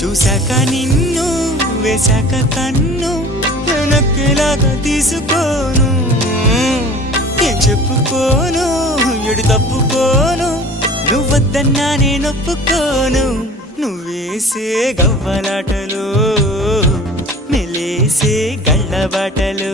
చూశాక నిన్ను వేశాక కన్ను వెనక్కిలాగా తీసుకోను ఏం చెప్పుకోను ఎడు తప్పుకోను నువ్వొద్దన్నా నేనొప్పుకోను నువ్వేసే గవ్వలాటలు మెలేసే గళ్ళబాటలు